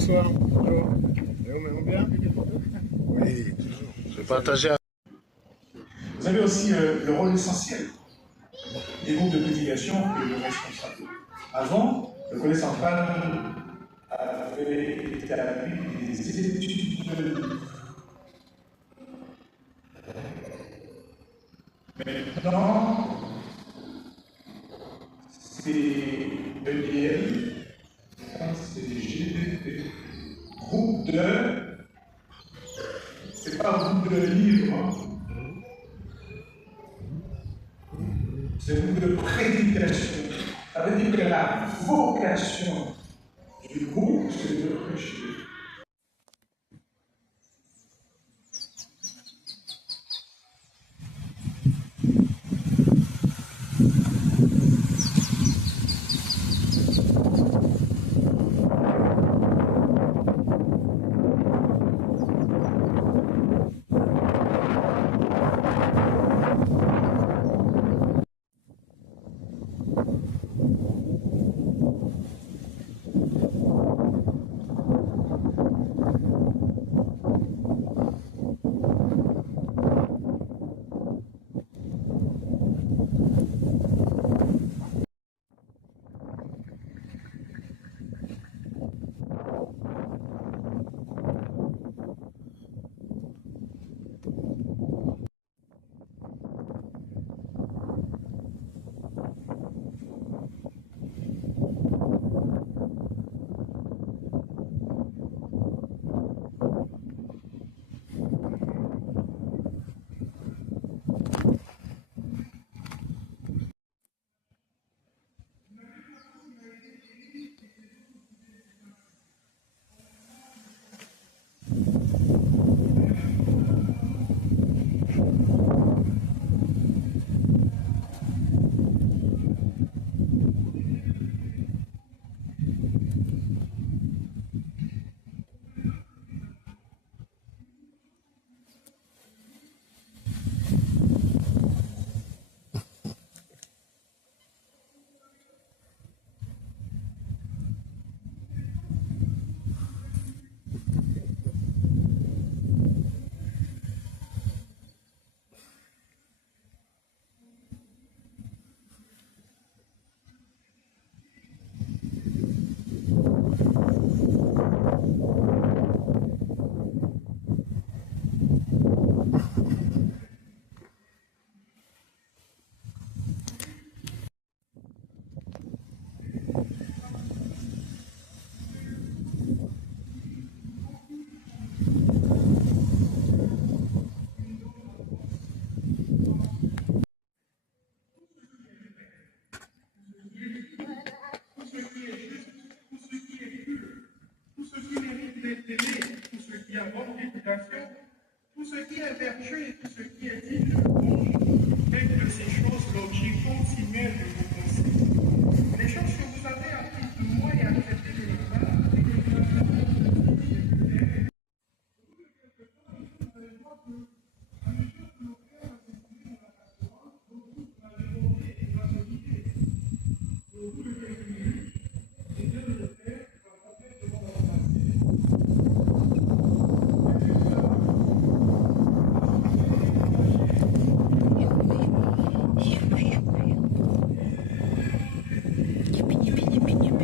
bonsoir. Bonjour. Et vous m'aimez bien? Oui, toujours. Je vais partager. Vous avez aussi le rôle essentiel des groupes de prédication et le responsable. Avant, le Collège central avait établi des études. Maintenant, c'est EDL, c'est GDP, groupe de. C'est pas un groupe de livres, hein. C'est un groupe de prédication. Ça veut dire que la vocation du groupe, c'est de prêcher. Tout ce qui est vertueux et tout ce qui est digne de louange, faites de ces choses l'objet continuel de vos pensées. Les choses que vous avez apprises de moi et acceptées de ma part, et que vous avez Yippee, yippee, yippee.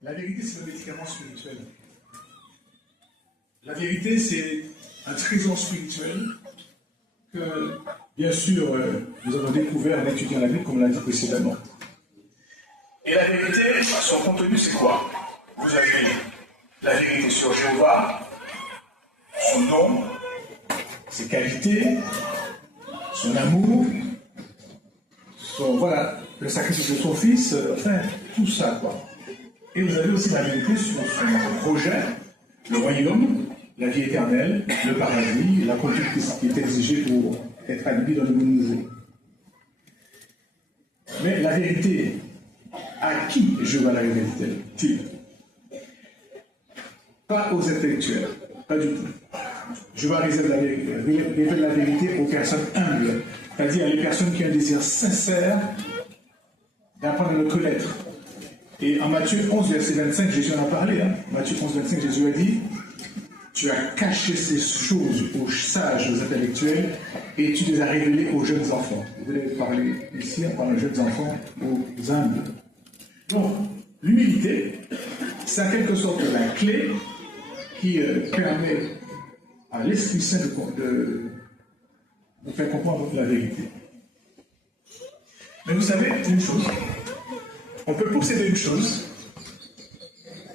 La vérité, c'est le médicament spirituel. La vérité, c'est un trésor spirituel que, bien sûr, nous avons découvert en étudiant la Bible, comme on l'a dit précédemment. Et la vérité, son contenu, c'est quoi? Vous avez la vérité sur Jéhovah, son nom, ses qualités, son amour, voilà, le sacrifice de son fils, enfin, tout ça, quoi. Et vous avez aussi la vérité sur son projet, le royaume, la vie éternelle, le paradis, la conduite qui est exigée pour être admis dans le monde nouveau. Mais la vérité, à qui je vais la révéler-t-il? Pas aux intellectuels, pas du tout. Je vais révéler la vérité aux personnes humbles, c'est-à-dire les personnes qui ont un désir sincère d'apprendre à le connaître. Et en Matthieu 11, verset 25, Jésus en a parlé. Matthieu 11, 25, Jésus a dit: tu as caché ces choses aux sages, aux intellectuels, et tu les as révélées aux jeunes enfants. Vous voulez parler ici, on parle aux jeunes enfants, aux humbles. Donc, l'humilité, c'est en quelque sorte la clé qui permet à l'Esprit Saint de faire comprendre la vérité. Mais vous savez une chose, on peut posséder une chose,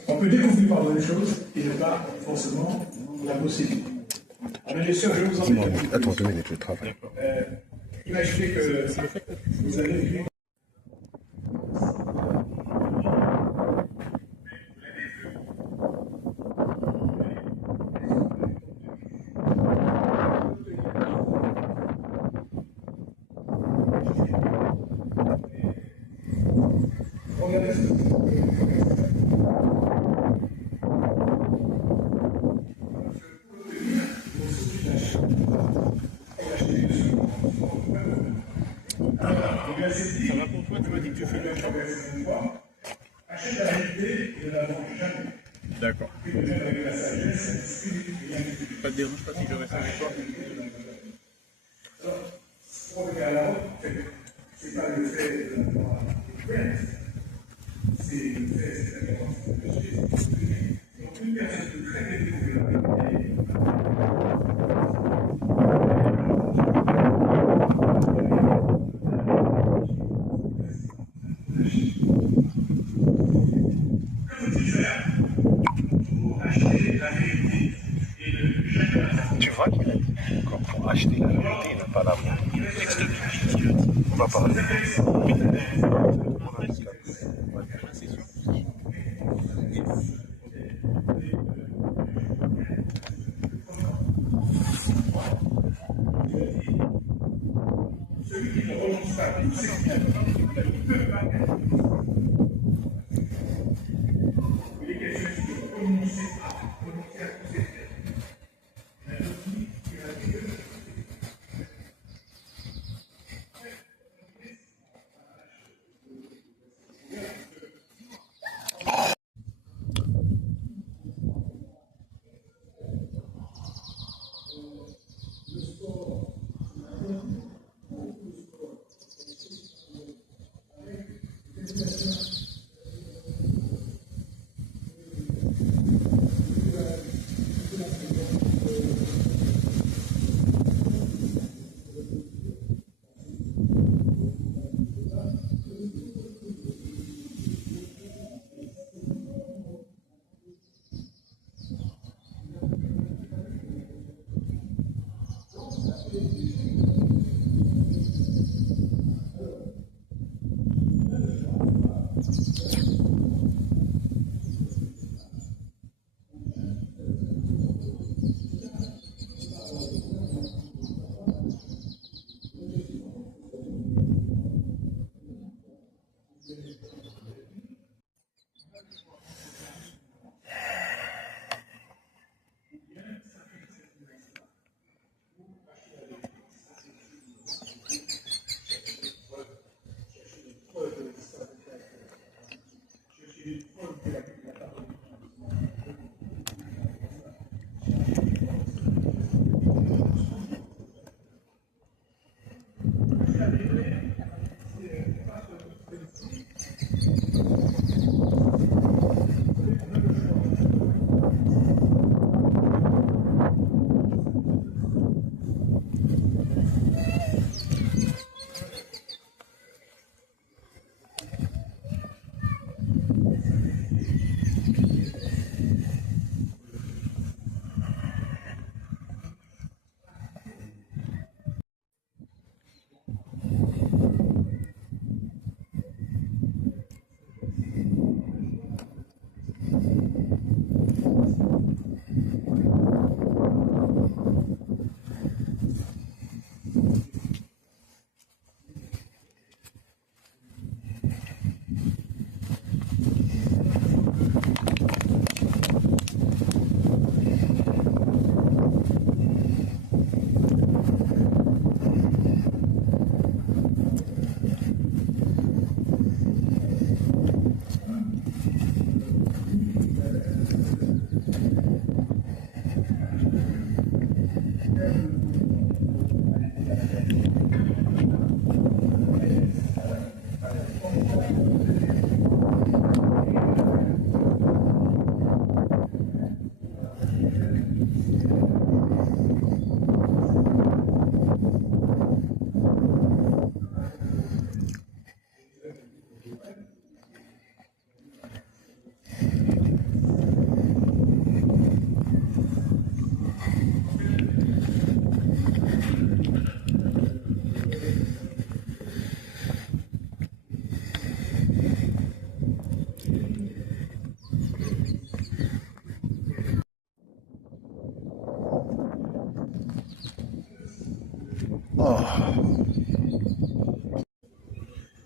on peut découvrir par une chose et ne pas forcément la posséder. Alors, les sœurs, je vous en prie. Attends 2 minutes, je travaille. Imaginez que vous avez D'accord. Ça te dérange pas si je reste avec toi? c'est pas le fait de c'est le fait donc une personne peut très bien découvrir la vérité. Tu vois qu'il a dit pour acheter la vérité, il n'a pas la vérité. On va parler.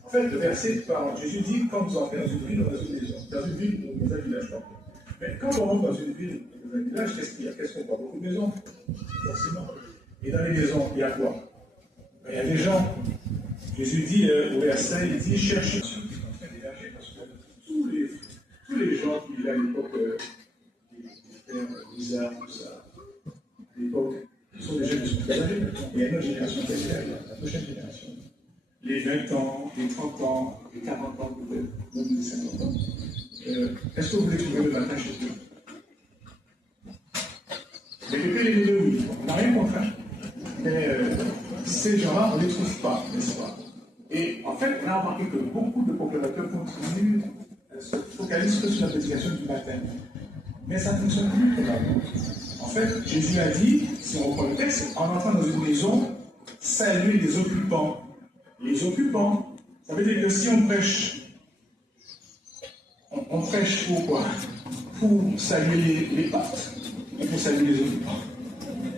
En fait, le verset parle, Jésus dit, quand vous entrez dans une ville ou dans une maison, dans une ville ou dans un village, pardon. Mais quand on rentre dans une ville ou dans un village, qu'est-ce qu'il y a? Qu'est-ce qu'on voit? Beaucoup de maisons, forcément. Et dans les maisons, il y a quoi? Il y a des gens. Jésus dit au verset, il dit, cherchez ceux qui sont en train d'émerger, parce que tous les gens qui vivaient à l'époque, les frères Isaac, tout ça, à l'époque, ce sont des jeunes qui sont très âgés. Il y a une autre génération qui est derrière, la prochaine génération. Les 20 ans, les 30 ans, les 40 ans, peut-être, même les 50 ans. Est-ce que vous les trouvez le matin chez eux? Mais depuis les deux, oui, on n'a rien contre. Mais ces gens-là, on ne les trouve pas, n'est-ce pas? Et en fait, on a remarqué que beaucoup de proclamateurs continuent à se focaliser sur la prédication du matin. Mais ça ne fonctionne plus comme avant. En fait, Jésus a dit, si on reprend le texte, en entrant dans une maison, saluer les occupants. Les occupants, ça veut dire que si on prêche, on prêche pour quoi? Pour saluer les pattes et pour saluer les occupants.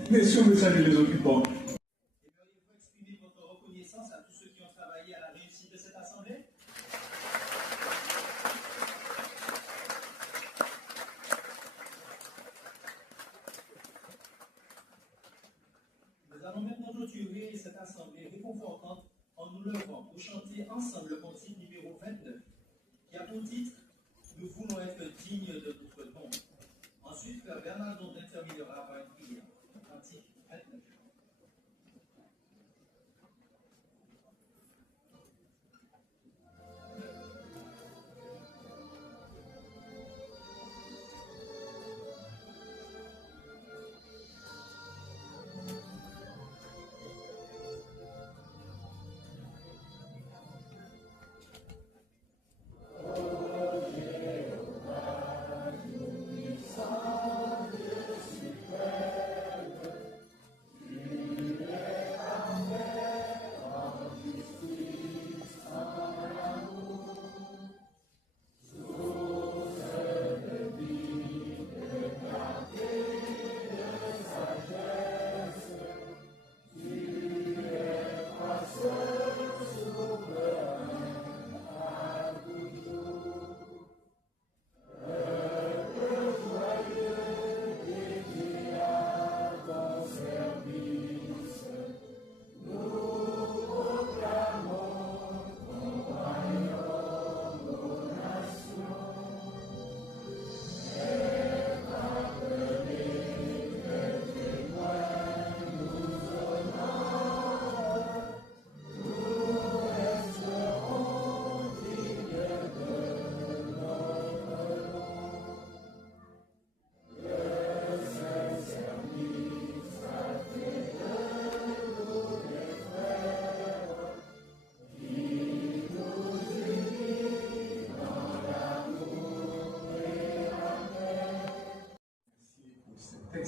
Mais si on veut saluer les occupants, aimeriez-vous exprimer votre reconnaissance à tous ceux qui ont travaillé à la réussite de cette assemblée? Nous allons maintenant clôturer cette assemblée réconfortante en nous levant pour chanter ensemble le cantique numéro 29, qui a pour titre « Nous voulons être dignes de notre nom ». Ensuite, Frère Bernard Dondin terminera par une prière. Cantique 29.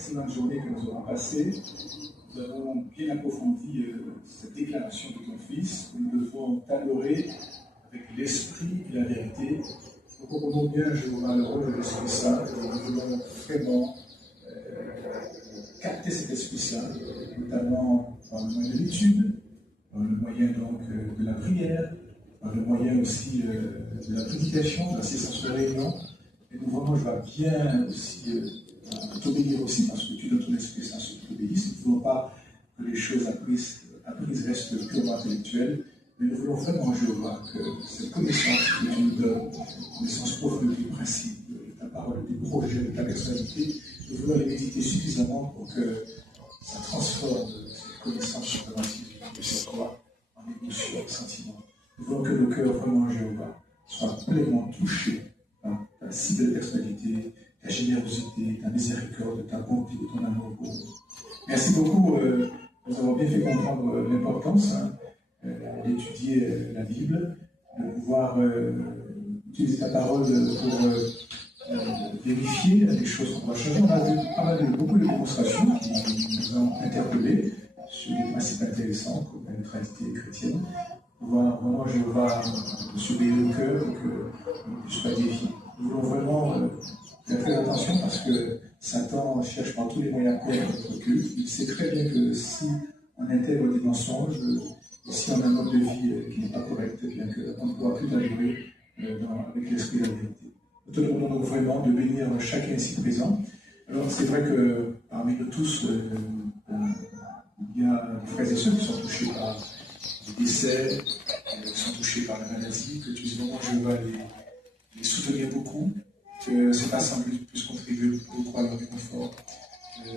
excellente journée que nous avons passée. Nous avons bien approfondi cette déclaration de ton Fils. Nous devons t'adorer avec l'esprit et la vérité. Nous comprenons bien, Jéhovah, le rôle de l'Esprit Saint. Nous voulons vraiment capter cet Esprit Saint, notamment par le moyen de l'étude, par le moyen donc de la prière, par le moyen aussi de la prédication, de l'assistance aux réunions. Et nous vraiment, je vais bien aussi t'obéir aussi, parce que tu donnes ton Esprit Saint sur t'obéisse. Nous ne voulons pas que les choses apprises restent purement intellectuelles, mais nous voulons vraiment, Jéhovah, que cette connaissance que tu nous donnes, connaissance profonde du principe, de ta parole, des projets, de ta personnalité, nous voulons les méditer suffisamment pour que ça transforme cette connaissance supranative de cette foi en émotion, en sentiment. Nous voulons que nos cœurs, vraiment, Jéhovah, soient pleinement touchés par ta si belle personnalité, ta générosité, ta miséricorde, ta bonté, ton amour pour nous. Merci beaucoup. Nous avons bien fait comprendre l'importance d'étudier la Bible, de pouvoir utiliser ta parole pour vérifier les choses qu'on va changer. On a vu beaucoup de démonstrations qui nous ont interpellés sur des principes intéressants comme la neutralité chrétienne. pouvoir vraiment Jéhovah surveiller le cœur et qu'on ne puisse pas défier. Nous voulons vraiment faire très attention parce que Satan cherche par tous les moyens à perdre notre culte. Il sait très bien que si on intègre des mensonges, si on a un mode de vie qui n'est pas correct, eh bien qu'on ne pourra plus adorer avec l'esprit de la vérité. Nous te demandons donc vraiment de bénir chacun ici présent. Alors c'est vrai que parmi nous tous, il y a des frères et sœurs qui sont touchés par les décès, qui sont touchés par la maladie, que tu dis vraiment je vais les soutenir beaucoup, que cette assemblée puisse contribuer beaucoup à leur réconfort.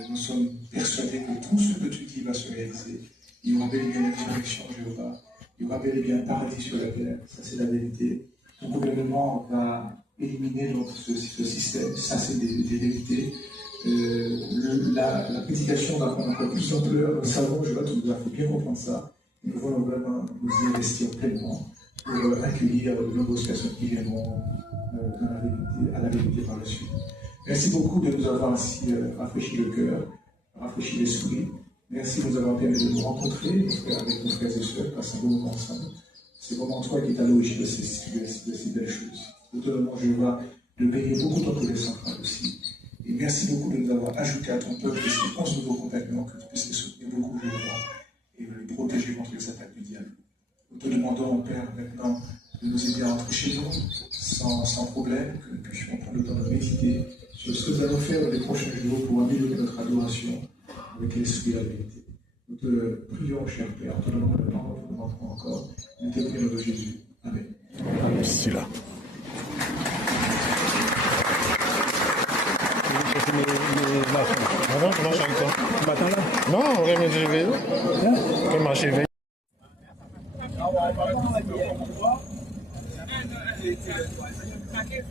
Nous sommes persuadés que tout ce que tu dis va se réaliser. Il y aura bel et bien une résurrection, Jéhovah. Il y aura bel et bien un paradis sur la terre. Ça, c'est la vérité. Ton gouvernement va éliminer donc ce système. Ça, c'est des vérités. La prédication va prendre encore plus d'ampleur. Nous savons, Jéhovah, tu nous as fait bien comprendre ça. Et nous voulons vraiment nous investir pleinement pour accueillir de nombreuses personnes qui viendront à la vérité par la suite. Merci beaucoup de nous avoir ainsi rafraîchi le cœur, rafraîchi l'esprit. Merci de nous avoir permis de nous rencontrer avec nos frères et sœurs, passer un bon moment ensemble. C'est vraiment toi qui es à l'origine de ces belles choses. Nous te demandons, Jéhovah, de bénir beaucoup ton poulet central aussi. Et merci beaucoup de nous avoir ajouté à ton peuple ces 11 nouveaux compagnons, que tu puisses les soutenir beaucoup, Jéhovah, et les protéger contre les attaques du diable. Nous te demandons, Père, maintenant, de nous aider à rentrer chez nous sans problème, que nous puissions prendre le temps de méditer sur ce que nous allons faire dans les prochains jours pour améliorer notre adoration avec l'esprit de la vérité. Nous te prions, cher Père, en te demandant le temps, nous rentrons encore. Nous te prions de Jésus. Amen. Merci là. Ah non, comment je avec toi? Ce matin là? Non, on aurait mis éveillé. On va marcher éveillé. Thank you.